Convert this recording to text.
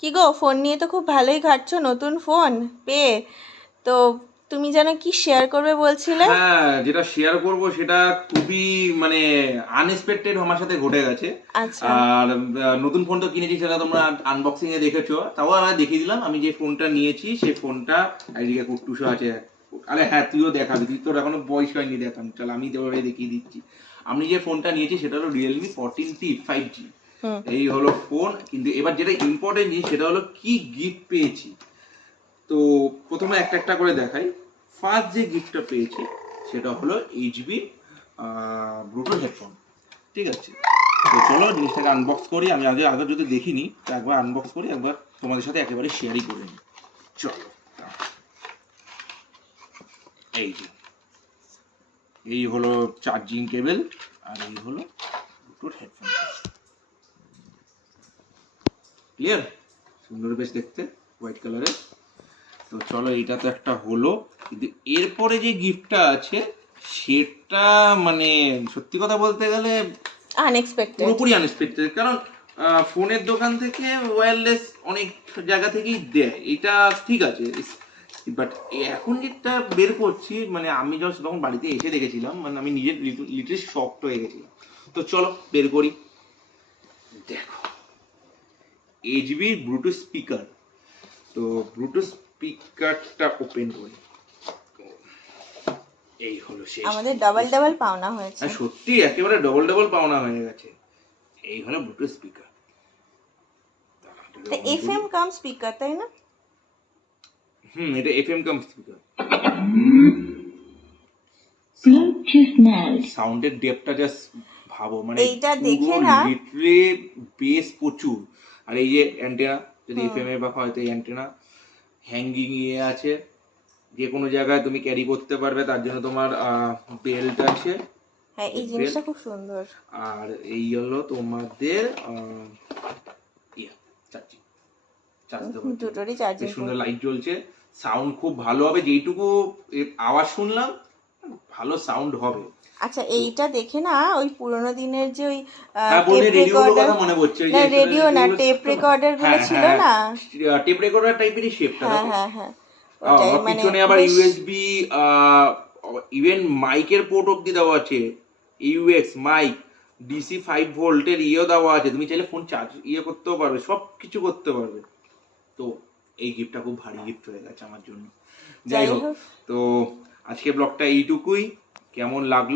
কি গো, ফোন নিয়ে তো খুব ভালোই ঘাটছো, নতুন ফোন পেয়ে। তো তুমি যেন কি শেয়ার করবে বলছিলে? হ্যাঁ, যেটা শেয়ার করব সেটা খুবই মানে আনএক্সপেক্টেড আমার সাথে ঘটে গেছে। আচ্ছা। আর নতুন ফোন তো কিনেছি, সেটা তোমরা আনবক্সিং এ দেখেছো, তাও আমরা দেখিয়ে দিলাম। আমি যে ফোনটা নিয়েছি সেই ফোনটা, এইদিকে কুট্টুসও আছে। আরে হ্যাঁ, তুইও দেখাবি, তুই তোর এখনো বয়স হয়নি দেখান, চল আমি তোরে দেখিয়ে দিচ্ছি। আমি যে ফোনটা নিয়েছি সেটা হলো রিয়েলমি 14T 5G। হুম। এই হলো ফোন, কিন্তু এবার যেটা ইম্পর্টেন্ট জিনিস সেটা হলো কি গিফট পেয়েছি। তো প্রথমে একটা একটা করে দেখাই। ফার্স্ট যে গিফটটা পেয়েছি সেটা হলো এইচবি ব্লুটুথ হেডফোন। ঠিক আছে, তো চলো জিনিসটাকে আনবক্স করি। আমি আগে আগে যদি দেখিনি, তো একবার আনবক্স করি, একবার তোমাদের সাথে একেবারে শেয়ারই করে নিই। চলো, এই যে এই হলো চার্জিং কেবল, আর এই হলো ব্লুটুথ হেডফোন। ক্লিয়ার? সুন্দর বেশ দেখতে, হোয়াইট কালারের। তো চলো, এইটা তো একটা হলো, কিন্তু এরপরে যে গিফটটা আছে সেটা মানে সত্যি কথা বলতে গেলে আনএক্সপেক্টেড। পুরোপুরি আনএক্সপেক্টেড। কারণ ফোনের দোকান থেকে ওয়্যারলেস অনেক জায়গা থেকেই দেয়, এটা ঠিক আছে, বাট এখন যেটা বের করছি, মানে আমি যখন বাড়িতে এসে দেখেছিলাম, মানে আমি নিজে লিটারেলি শকড হয়ে গেছিলাম। তো চলো বের করি। দেখো, এইচবি ব্লুটুথ স্পিকার। তো ব্লুটুথ স্পিকারটা ওপেন করি। এই হলো শেষ। আমাদের ডাবল ডাবল পাওনা হয়েছে। আর সত্যি একেবারে ডবল ডবল পাওনা হয়ে গেছে। এই হলো ব্লুটুথ স্পিকার। তা এফএম কাম স্পিকার, তাই না? এটা এফএম কাম স্পিকার। সাউন্ডের ডেপটা জাস্ট ভাবো, মানে এইটা পুরো দেখে না। লিটারে বেস প্রচুর। আর এই যে অ্যান্টেনা, যদি হুম। এফএম এ বা হয়তো অ্যান্টেনা হ্যাঙ্গিং ইয়ে আছে, যে কোনো জায়গায় তুমি ক্যারি করতে পারবে, তার জন্য তোমার বেল্ট আছে, হ্যাঁ, এই জিনিসটা বেল্ট। খুব সুন্দর। আর এই হলো তোমাদের ইয়া, চার্জিং, চার্জ দেওয়ার জন্য। দুটোরই চার্জিং বেশ সুন্দর পোর্ট। লাইট জ্বলছে। সাউন্ড খুব ভালো হবে, যেইটুকু আওয়াজ শুনলাম ভালো সাউন্ড হবে। আচ্ছা, এইটা দেখে না ওই পুরোনো দিনের যে ওই হ্যাঁ, টেপ বললে রেডিওগুলোর রেকর্ডার, কথা মনে পড়ছে, ওই না যে রেডিও না, রেডিওগুলো টেপ থাকতো না? রেকর্ডার গুলো হ্যাঁ ছিল হ্যাঁ, না। টেপ রেকর্ডার টাইপেরই শেপটা হ্যাঁ দেখো। হ্যাঁ হ্যাঁ, ওটাই মানে পিছনে আবার বেশ। ইউএসবি, ইভেন মাইকের পোর্ট অব্দি দেওয়া আছে, ইউএক্স মাইক, ডিসি 5 ভোল্টের ইয়েও দেওয়া আছে, তুমি চাইলে ফোন চার্জ করতেও পারবে, সব কিছু করতে পারবে। তো এই গিফটটা খুব ভারী গিফট হয়ে গেছে আমার জন্য। যাই যাই হোক, হোক। তো আজকে ব্লগটা এইটুকুই। কেমন লাগলো